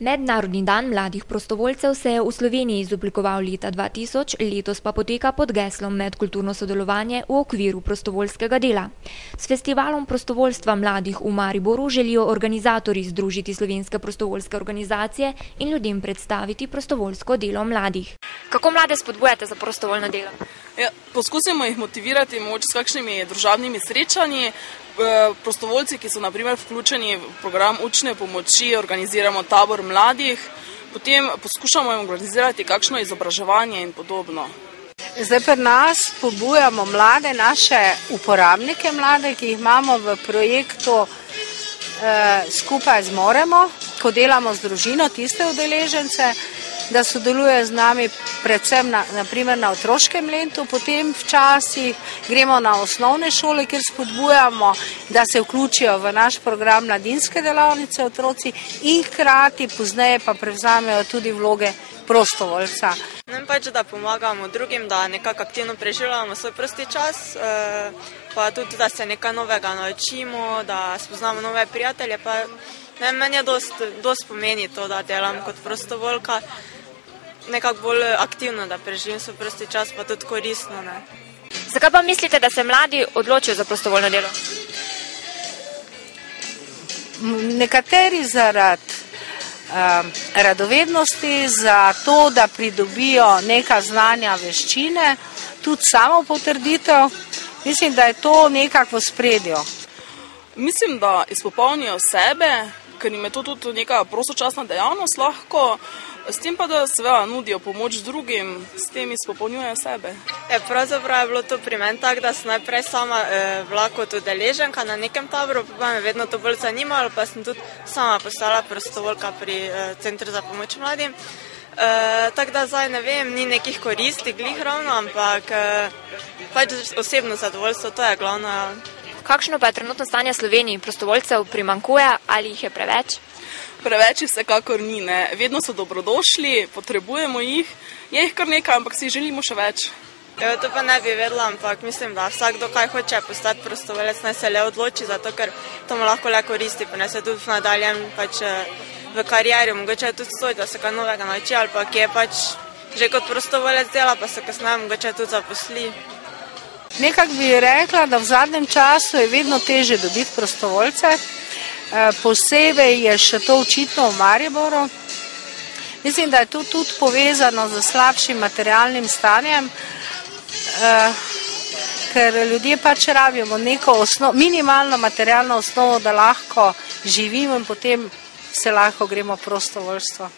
Mednarodni dan mladih prostovoljcev se je v Sloveniji izoblikoval leta 2000, letos pa poteka pod geslom Medkulturno sodelovanje v okviru prostovoljskega dela. S festivalom prostovoljstva mladih v Mariboru želijo organizatorji združiti slovenske prostovoljske organizacije in ljudem predstaviti prostovoljsko delo mladih. Kako mlade spodbujate za prostovoljno delo? Poskusimo jih motivirati mogoče s kakšnimi družabnimi srečanji. Prostovoljci, ki so na primer vključeni v program učne pomoči, organiziramo tabor mladih, potem poskušamo jim organizirati kakšno izobraževanje in podobno. Zdaj pri nas pobujamo mlade, naše uporabnike mlade, ki jih imamo v projektu Skupaj zmoremo, ko delamo z družino tiste udeležence, da sodeluje z nami predvsem naprimer na otroškem lentu, potem včasih gremo na osnovne šole, kjer spodbujamo, da se vključijo v naš program mladinske delavnice otroci in hkrati pozneje pa prevzamejo tudi vloge prostovoljca. Ne pač, da pomagamo drugim, da nekako aktivno preživljamo svoj prosti čas, pa tudi, da se nekaj novega naučimo, da spoznamo nove prijatelje, pa meni je dosti pomeni to, da delam kot prostovoljka, nekako bolj aktivno, da preživim svoj prosti čas, pa tudi koristno. Ne. Zakaj pa mislite, da se mladi odločijo za prostovoljno delo? Nekateri zaradi radovednosti, za to, da pridobijo neka znanja, veščine, tudi samopotrditev. Mislim, da je to nekako v spredju. Mislim, da izpopolnijo sebe, ker jim je to tudi neka prostočasna dejavnost lahko, s tem pa, da seveda nudijo pomoč drugim, s tem izpopolnjujejo sebe. Pravzaprav je bilo to pri meni tako, da sem najprej sama bila kot udeleženka na nekem taboru, pa me vedno to bolj zanimalo, pa sem tudi sama postala prostovoljka pri Centru za pomoč mladim. Tako da zdaj ne vem, ni nekih koristi glih ravno, ampak pač osebno zadovoljstvo, to je glavno. Kakšno pa je trenutno stanje Sloveniji? Prostovoljcev primanjkuje ali jih je preveč? Preveč jih vsekakor ni, ne. Vedno so dobrodošli, potrebujemo jih, je jih kar nekaj, ampak si želimo še več. To pa ne bi vedela, ampak mislim, da vsakdo, kaj hoče postati prostovoljec, naj se le odloči, zato ker to mu lahko le koristi, pa ne se tudi v nadaljem pač v karieri, mogoče tudi stoji, da se kaj novega nauči, ali pa ki je pač že kot prostovoljec dela, pa se kasneje mogoče tudi zaposli. Nekako bi rekla, da v zadnjem času je vedno težje dobiti prostovoljce, posebej je še to očitno v Mariboru. Mislim, da je to tudi povezano z slabšim materialnim stanjem, ker ljudje pač rabimo neko minimalno materialno osnovo, da lahko živimo in potem se lahko gremo prostovoljstvo.